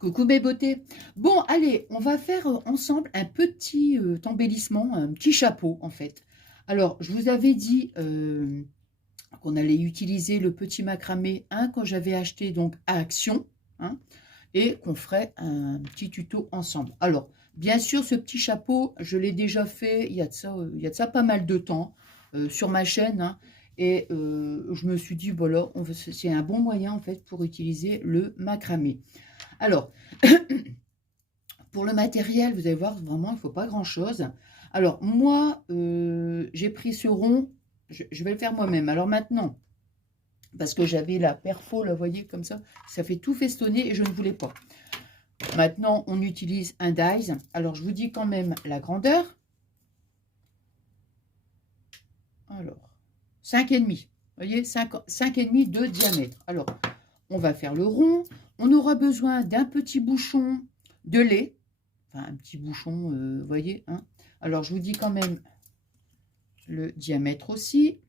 Coucou mes beautés. Bon, allez, on va faire ensemble un petit embellissement, un petit chapeau en fait. Alors, je vous avais dit qu'on allait utiliser le petit macramé quand j'avais acheté donc à Action, hein, et qu'on ferait un petit tuto ensemble. Alors, bien sûr, ce petit chapeau, je l'ai déjà fait il y a de ça pas mal de temps sur ma chaîne, hein, et je me suis dit, voilà, c'est un bon moyen en fait pour utiliser le macramé. Alors, pour le matériel, vous allez voir, vraiment, il ne faut pas grand-chose. Alors, moi, j'ai pris ce rond, je vais le faire moi-même. Alors maintenant, parce que j'avais la perfo, là, vous voyez, comme ça fait tout festonner et je ne voulais pas. Maintenant, on utilise un dies. Alors, je vous dis quand même la grandeur. Alors, 5,5. Vous voyez, 5,5 de diamètre. Alors, on va faire le rond. On aura besoin d'un petit bouchon de lait. Enfin, un petit bouchon, vous voyez, hein. Alors, je vous dis quand même le diamètre aussi.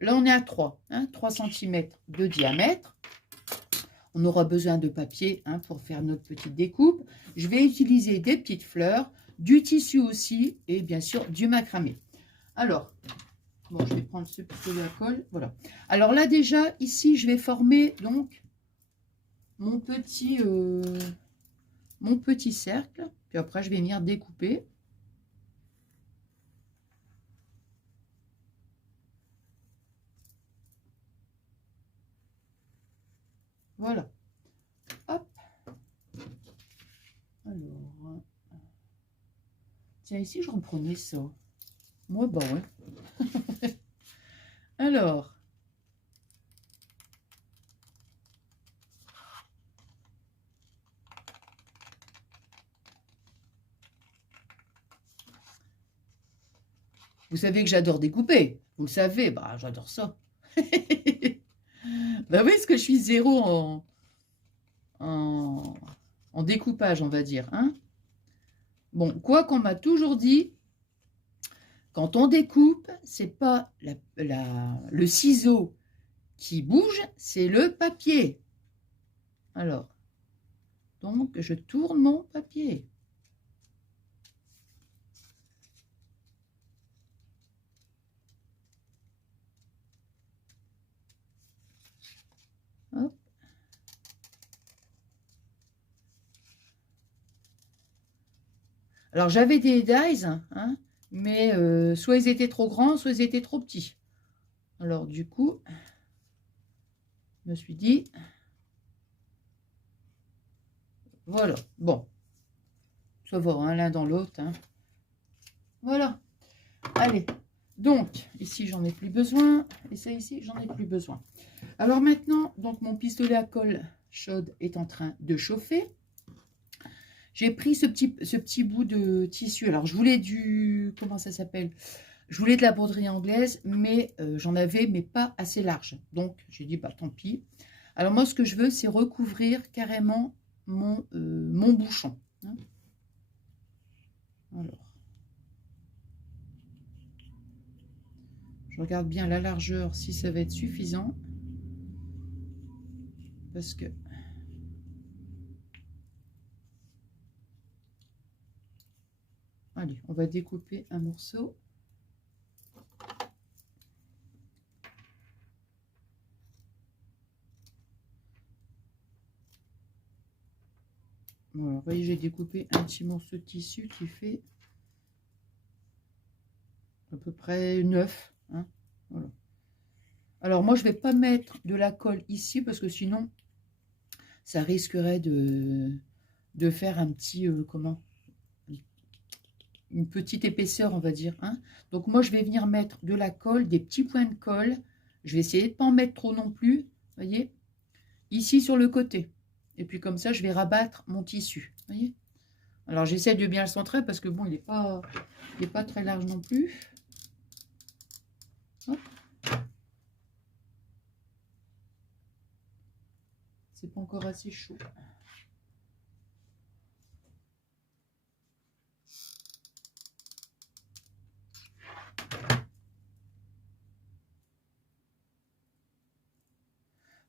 Là, on est à 3, hein, 3 cm de diamètre. On aura besoin de papier pour faire notre petite découpe. Je vais utiliser des petites fleurs, du tissu aussi et bien sûr du macramé. Alors, bon, je vais prendre ce pistolet à colle. Voilà. Alors là, déjà, ici, je vais former donc mon petit cercle. Puis après, je vais venir découper. Voilà. Hop. Alors, tiens, ici, je reprenais ça. Moi, bah ouais. Alors, vous savez que j'adore découper. Vous le savez, bah j'adore ça. Bah oui, parce que je suis zéro en, en découpage, on va dire, hein. Bon, quoi qu'on m'a toujours dit, quand on découpe, c'est pas le ciseau qui bouge, c'est le papier. Alors, donc je tourne mon papier. Hop. Alors j'avais des dies, hein, mais soit ils étaient trop grands, soit ils étaient trop petits. Alors du coup, je me suis dit, voilà, bon, ça va, hein, l'un dans l'autre, hein. Voilà, allez, donc, ici, j'en ai plus besoin, et ça ici, j'en ai plus besoin. Alors maintenant, donc mon pistolet à colle chaude est en train de chauffer. J'ai pris ce petit bout de tissu, alors je voulais comment ça s'appelle? Je voulais de la broderie anglaise, mais j'en avais, mais pas assez large. Donc, j'ai dit, bah tant pis. Alors moi, ce que je veux, c'est recouvrir carrément mon bouchon, hein. Alors, je regarde bien la largeur, si ça va être suffisant. Parce que... Allez, on va découper un morceau. Voilà, vous voyez, j'ai découpé un petit morceau de tissu qui fait à peu près 9. Hein, voilà. Alors moi, je ne vais pas mettre de la colle ici parce que sinon, ça risquerait de faire un petit, une petite épaisseur, on va dire, hein. Donc moi, je vais venir mettre de la colle, des petits points de colle. Je vais essayer de ne pas en mettre trop non plus, vous voyez, ici sur le côté. Et puis comme ça, je vais rabattre mon tissu, vous voyez. Alors j'essaie de bien le centrer parce que bon, il n'est pas très large non plus. Hop. C'est pas encore assez chaud.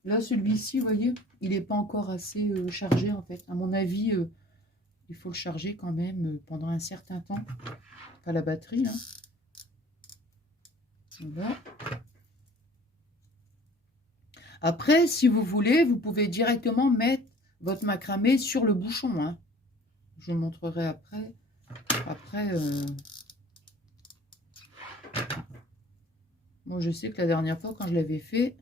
Là, celui-ci, vous voyez, il n'est pas encore assez chargé, en fait. À mon avis, il faut le charger quand même pendant un certain temps. Pas la batterie, hein. Voilà. Après, si vous voulez, vous pouvez directement mettre votre macramé sur le bouchon, hein. Je vous le montrerai après. Après, moi, je sais que la dernière fois, quand je l'avais fait,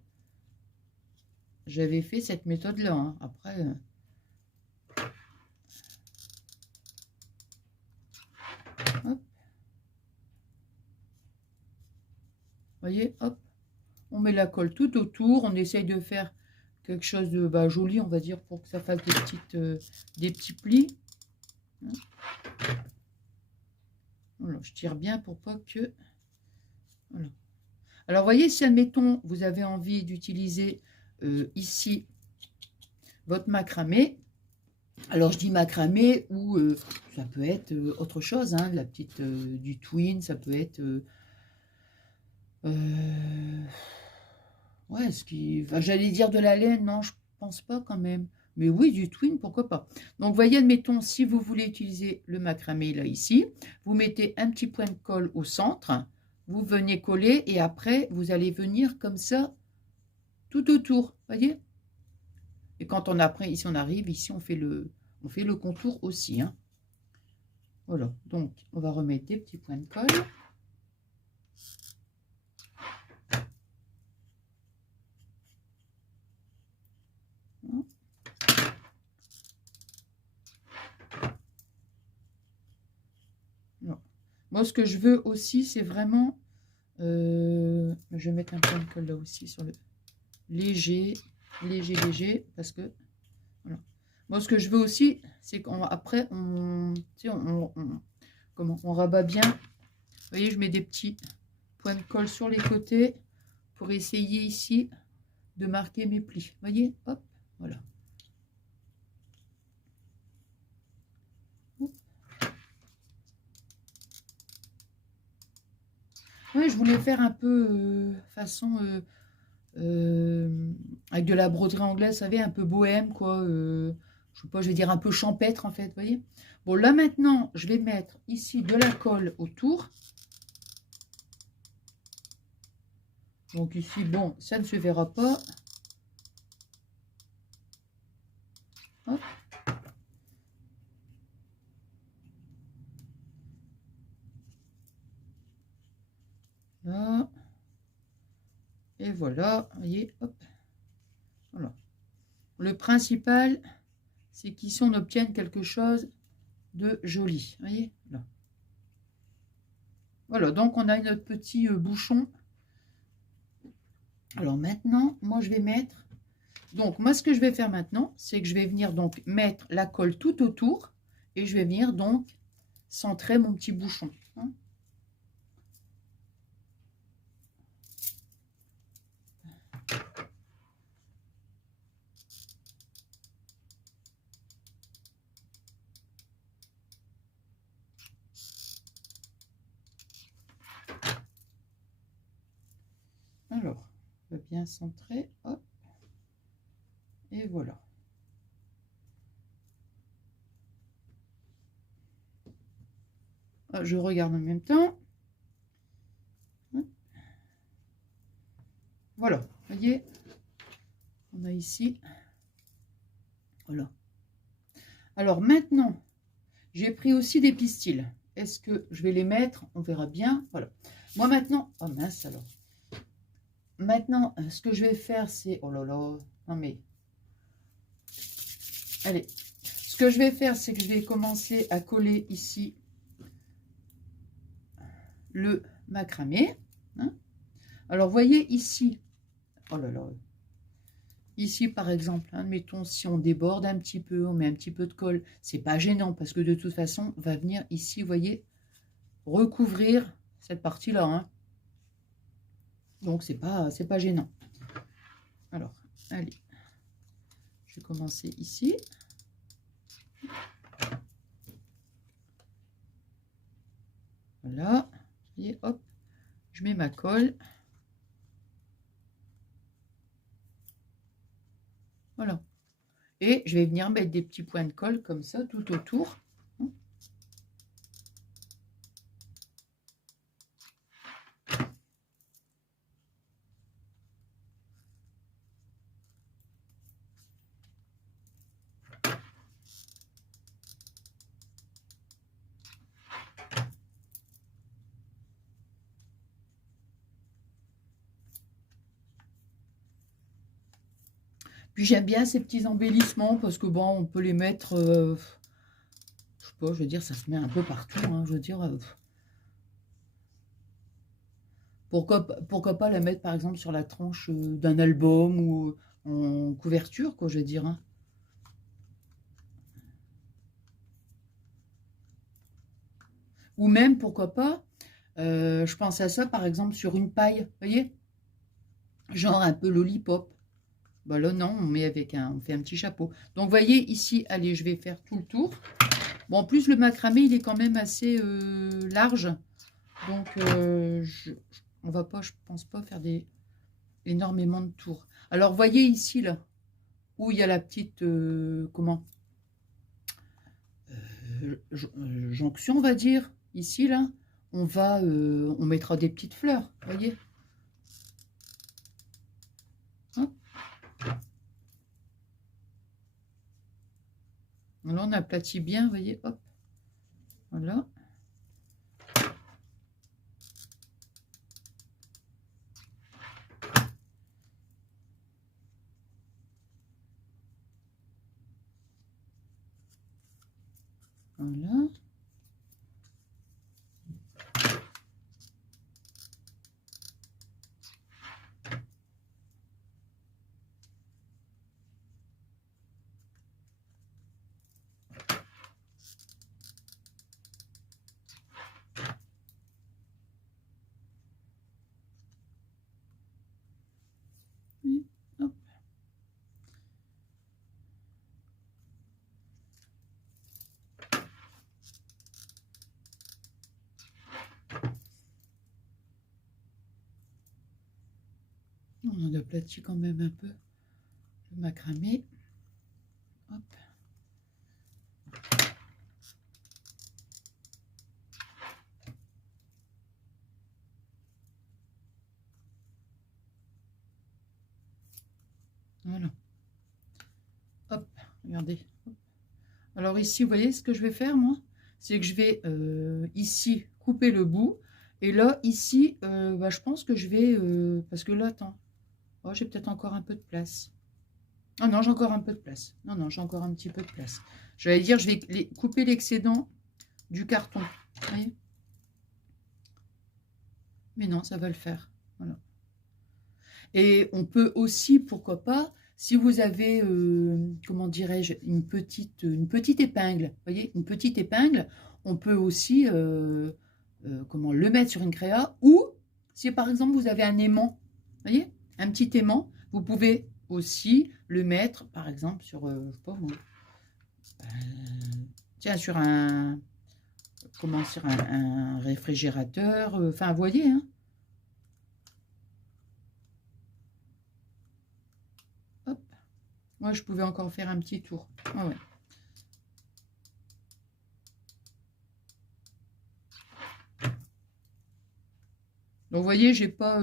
j'avais fait cette méthode-là, hein. Après... hop. Voyez, hop. On met la colle tout autour. On essaye de faire quelque chose de joli, on va dire, pour que ça fasse des petits plis. Voilà, je tire bien pour pas que... Voilà. Alors, voyez, si, admettons, vous avez envie d'utiliser ici votre macramé, alors je dis macramé ou ça peut être autre chose, hein, la petite du twin, ça peut être... ouais, j'allais dire de la laine, non, je pense pas quand même. Mais oui, du twin, pourquoi pas. Donc, voyez, admettons, si vous voulez utiliser le macramé, là, ici, vous mettez un petit point de colle au centre, vous venez coller, et après, vous allez venir comme ça, tout autour, voyez. Et quand on après, ici, on arrive, ici, on fait le contour aussi, hein. Voilà, donc, on va remettre des petits points de colle. Moi, ce que je veux aussi, c'est vraiment... je vais mettre un point de colle là aussi sur le léger, parce que... Voilà. Moi, ce que je veux aussi, c'est qu'après, comment, on rabat bien. Vous voyez, je mets des petits points de colle sur les côtés pour essayer ici de marquer mes plis. Vous voyez, hop, voilà. Ouais, je voulais faire un peu façon avec de la broderie anglaise, vous savez, un peu bohème, quoi. Je sais pas, je vais dire un peu champêtre, en fait, vous voyez. Bon, là, maintenant, je vais mettre ici de la colle autour. Donc ici, bon, ça ne se verra pas. Hop. Là. Et voilà, vous voyez, hop. Voilà. Le principal, c'est qu'ici, on obtienne quelque chose de joli. Vous voyez, là. Voilà, donc on a notre petit bouchon. Alors maintenant, moi, je vais mettre... Donc, moi, ce que je vais faire maintenant, c'est que je vais venir donc mettre la colle tout autour et je vais venir donc centrer mon petit bouchon. Hein. Alors, on va bien centrer, hop, et voilà. Je regarde en même temps. Voilà, vous voyez, on a ici, voilà. Alors maintenant, j'ai pris aussi des pistils. Est-ce que je vais les mettre? On verra bien. Voilà. Moi maintenant, oh mince alors. Maintenant, ce que je vais faire, c'est... Oh là là, non mais... Allez, ce que je vais faire, c'est que je vais commencer à coller ici le macramé. Hein. Alors, voyez ici... Oh là là. Ici, par exemple, hein, mettons, si on déborde un petit peu, on met un petit peu de colle, c'est pas gênant parce que de toute façon, on va venir ici, vous voyez, recouvrir cette partie-là. Hein. Donc, c'est pas gênant. Alors, allez, je vais commencer ici. Voilà, et hop, je mets ma colle. Voilà. Et je vais venir mettre des petits points de colle comme ça tout autour. Puis j'aime bien ces petits embellissements parce que bon, on peut les mettre, je sais pas, je veux dire, ça se met un peu partout, hein, je veux dire, pourquoi pas la mettre par exemple sur la tranche d'un album ou en couverture, quoi, je veux dire, hein. Ou même, pourquoi pas, je pense à ça par exemple sur une paille, vous voyez, genre un peu lollipop. Bah là non, on fait un petit chapeau. Donc vous voyez ici, allez, je vais faire tout le tour. Bon, en plus le macramé il est quand même assez large, donc on va pas, je pense pas faire énormément de tours. Alors voyez ici là où il y a la petite jonction, on va dire. Ici là, on mettra des petites fleurs, voyez. Hop. Là on aplatit bien, vous voyez, hop, voilà. Voilà. Et hop. On en aplatit quand même un peu le macramé. Hop. Voilà. Hop, regardez. Alors ici, vous voyez ce que je vais faire, moi? C'est que je vais ici couper le bout. Et là, ici, bah, je pense que je vais... parce que là, attends. Oh, j'ai peut-être encore un peu de place. Ah non, j'ai encore un peu de place. Non, non, j'ai encore un petit peu de place. J'allais dire, je vais couper l'excédent du carton. Vous voyez? Mais non, ça va le faire. Voilà. Et on peut aussi, pourquoi pas, si vous avez, comment dirais-je, une petite épingle, voyez, une petite épingle, on peut aussi comment, le mettre sur une créa, ou si par exemple vous avez un aimant, voyez, un petit aimant, vous pouvez aussi le mettre, par exemple, sur, je sais pas moi, tiens, sur un réfrigérateur, enfin, vous voyez, hein. Hop. Moi, je pouvais encore faire un petit tour. Ah ouais. Donc, vous voyez, j'ai pas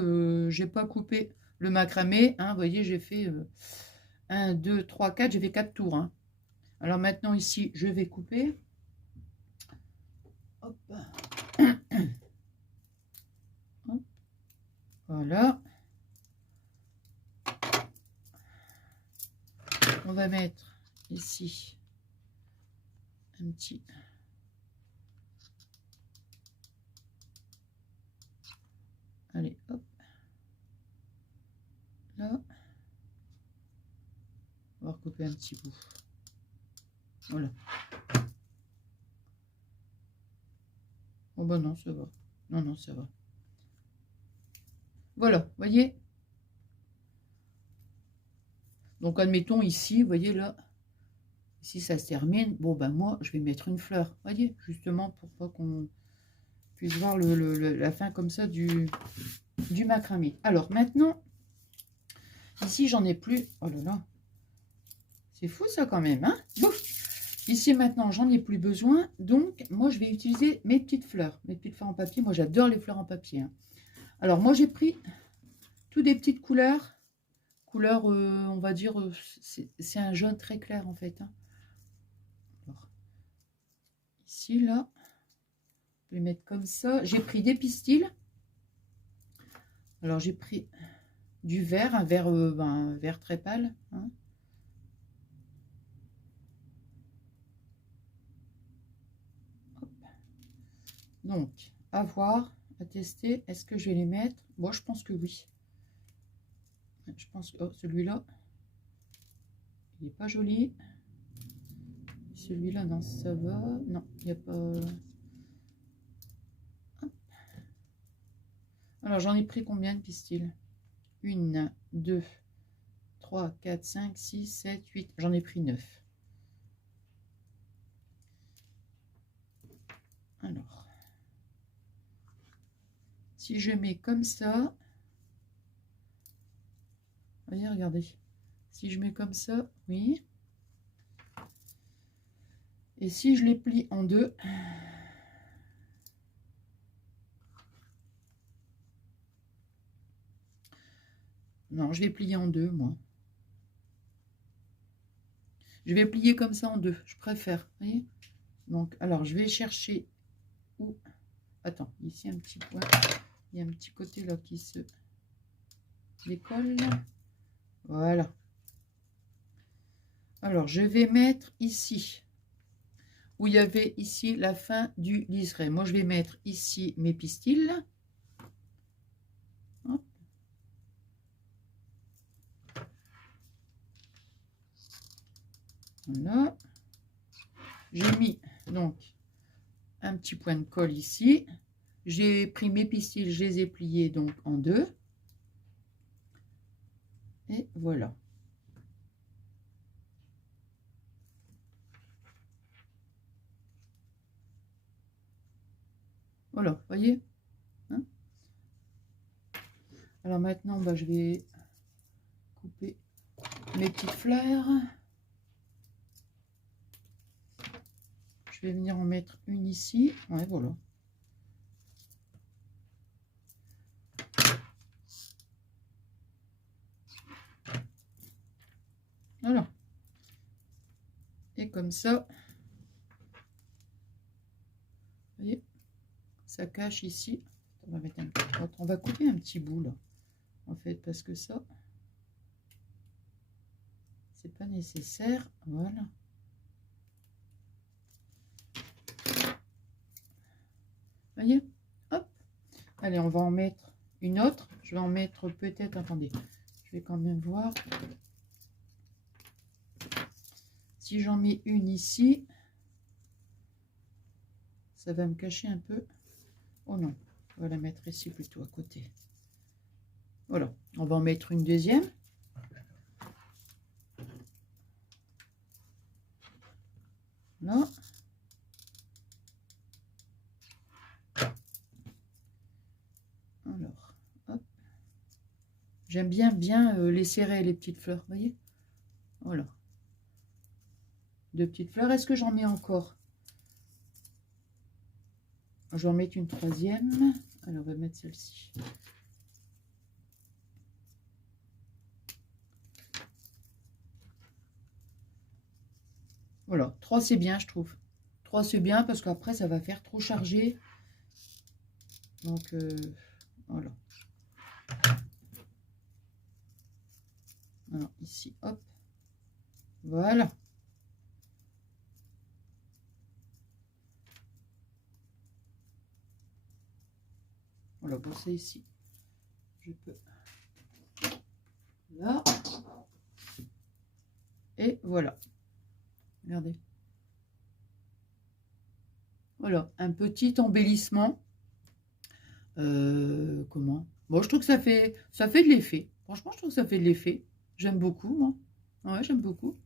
coupé le macramé. Hein, vous voyez, j'ai fait 1, 2, 3, 4. J'ai fait 4 tours. Hein. Alors, maintenant, ici, je vais couper. Hop. Hop. Voilà. On va mettre ici un petit... Allez, hop. Là. On va recouper un petit bout. Voilà. Oh bah non, ça va. Non, non, ça va. Voilà, vous voyez. Donc, admettons ici, vous voyez là, ici ça se termine. Bon, ben moi, je vais mettre une fleur, vous voyez, justement pour pas qu'on puisse voir la fin comme ça du macramé. Alors, maintenant, ici, j'en ai plus. Oh là là. C'est fou ça quand même, hein? Bon. Ici maintenant, j'en ai plus besoin. Donc, moi, je vais utiliser mes petites fleurs. Mes petites fleurs en papier. Moi, j'adore les fleurs en papier. Hein. Alors, moi, j'ai pris toutes des petites couleurs. Couleur, on va dire, c'est un jaune très clair en fait. Hein. Alors, ici, là, je vais mettre comme ça. J'ai pris des pistils. Alors, j'ai pris du vert, un vert très pâle. Hein. Donc, à voir, à tester. Est-ce que je vais les mettre? Moi, je pense que oui. Je pense que celui-là, il n'est pas joli. Celui-là, non, ça va. Non, il n'y a pas... Hop. Alors, j'en ai pris combien de pistils? 1, 2, 3, 4, 5, 6, 7, 8. J'en ai pris 9. Alors, si je mets comme ça... Voyez, regardez. Si je mets comme ça, oui. Et si je les plie en deux, non, je vais plier en deux, moi. Je vais plier comme ça en deux, je préfère. Voyez. Donc, alors, je vais chercher où... Attends, ici un petit point. Il y a un petit côté là qui se décolle. Voilà. Alors, je vais mettre ici, où il y avait ici la fin du liseré. Moi, je vais mettre ici mes pistils. Hop. Voilà. J'ai mis donc un petit point de colle ici. J'ai pris mes pistils, je les ai pliés donc en deux. Et voilà. Voilà, voyez. Hein? Alors maintenant, bah, je vais couper mes petites fleurs. Je vais venir en mettre une ici. Ouais, voilà. Voilà. Et comme ça, vous voyez, ça cache ici. On va mettre on va couper un petit bout là, en fait, parce que ça, c'est pas nécessaire. Voilà. Voyez, hop. Allez, on va en mettre une autre. Je vais en mettre peut-être, attendez, je vais quand même voir. Si j'en mets une ici, ça va me cacher un peu. Oh non, on va la mettre ici plutôt à côté. Voilà, on va en mettre une deuxième. Là. Alors, hop. J'aime bien les serrer, les petites fleurs, vous voyez. Voilà. Deux petites fleurs. Est-ce que j'en mets encore? Je vais en mettre une troisième. Alors, on va mettre celle-ci. Voilà, 3 c'est bien, je trouve. 3 c'est bien parce qu'après, ça va faire trop chargé. Donc, voilà. Alors, ici, hop. Voilà. Voilà, bon, c'est ici. Je peux... Là. Et voilà. Regardez. Voilà, un petit embellissement. Comment? Bon, je trouve que ça fait de l'effet. Franchement, je trouve que ça fait de l'effet. J'aime beaucoup, moi. Ouais, j'aime beaucoup.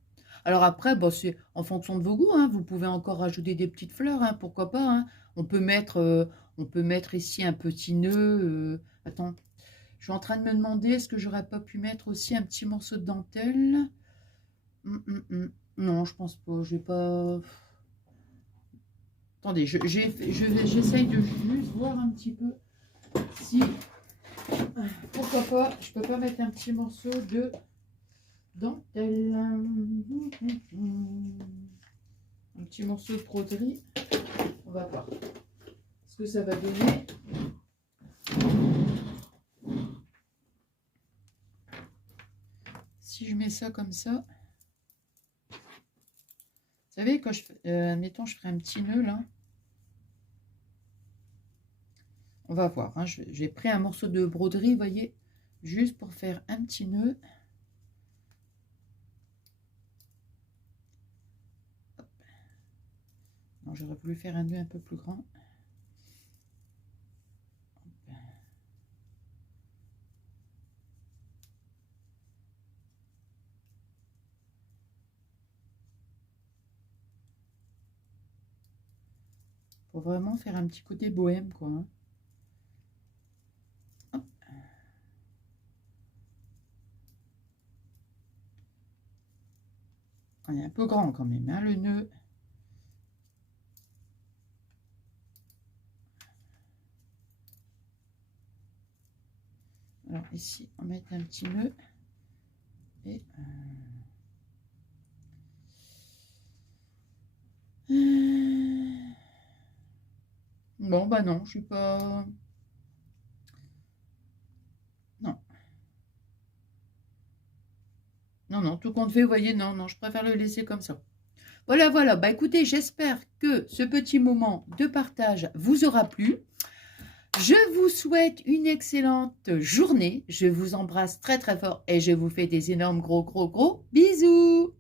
Alors après, bon, c'est en fonction de vos goûts. Hein. Vous pouvez encore rajouter des petites fleurs, hein, pourquoi pas. Hein. On peut mettre ici un petit nœud. Attends, je suis en train de me demander, est-ce que j'aurais pas pu mettre aussi un petit morceau de dentelle? Non, je pense pas. J'ai pas... Attendez, j'essaye de juste voir un petit peu si... Pourquoi pas, je peux pas mettre un petit morceau de dentelle. Un petit morceau de broderie. On va voir ce que ça va donner. Si je mets ça comme ça, vous savez, quand je fais, admettons, je ferai un petit nœud là. On va voir, hein, j'ai pris un morceau de broderie, vous voyez, juste pour faire un petit nœud. Non, j'aurais voulu faire un nœud un peu plus grand. Pour vraiment faire un petit côté bohème, quoi. Hein. Il est un peu grand quand même, hein, le nœud. Alors ici, on met un petit nœud. Et... Bon, bah non, je suis pas... Non. Non, non, tout compte fait, vous voyez, non, non, je préfère le laisser comme ça. Voilà, voilà. Bah écoutez, j'espère que ce petit moment de partage vous aura plu. Je vous souhaite une excellente journée. Je vous embrasse très très fort et je vous fais des énormes gros bisous.